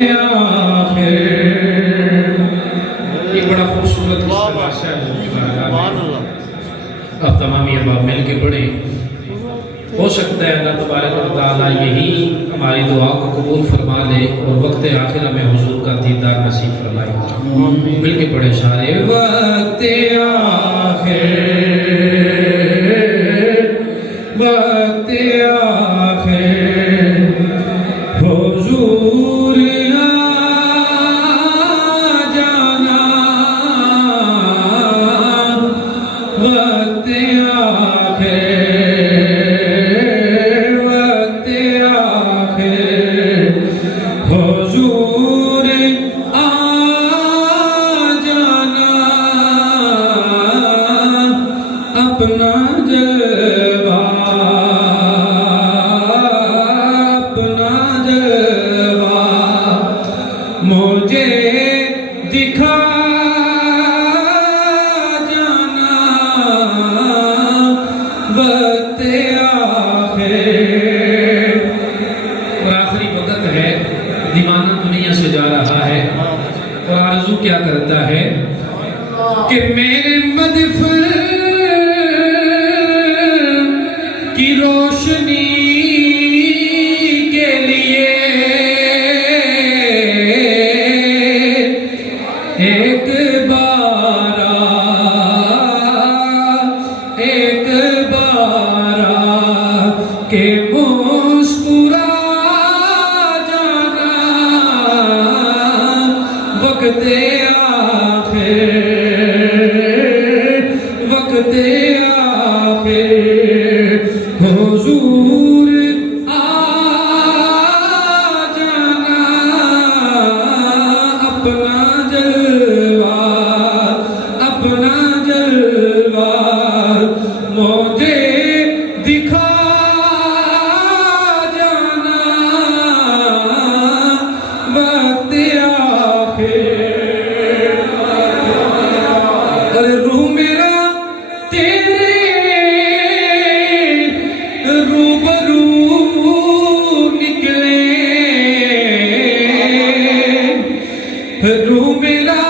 ایک بڑا خوبصورت اب تمامی احباب مل کے پڑھیں. ہو سکتا ہے اللہ تبارک و تعالیٰ یہی ہماری دعا کو قبول فرما لے اور وقت آخرہ میں حضور کا دیدار نصیب فرمائے. مل کے پڑھیں سارے. وقت آخر وقت آخر حضور وقت آخر وقت آخر حضور آ جانا اپنا جلوہ اپنا جلوہ مجھے دکھا وقت آخر. اور آخری وقت ہے، دیوانہ دنیا سے جا رہا ہے اور آرزو کیا کرتا ہے کہ میرے مدفن کی روشنی کے لیے ایک کہ مسکرا جانا وقت آخر وقت آخر حضور آ جانا اپنا جلوہ مجھے دکھا روح میرا تیرے روبرو نکلے روح میرا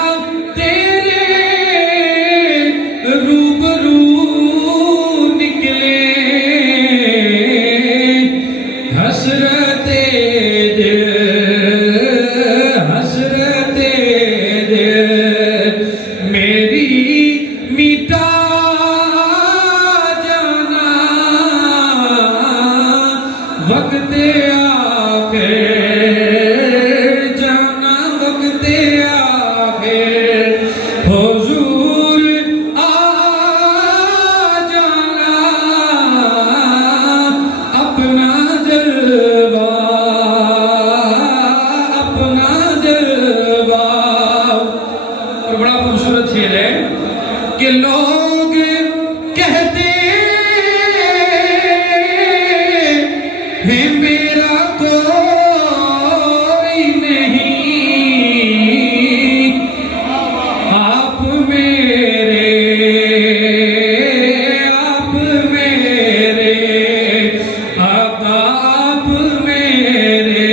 تیرے روبرو نکلے حسرت میٹا جانا وقت آخر جانا وقت آخر حضور آ جانا اپنا جلوہ اور بڑا خوبصورت شعر ہے کہ لوگ کہتے ہیں میرا کوئی نہیں آپ میرے آقا آپ میرے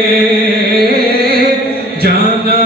جانا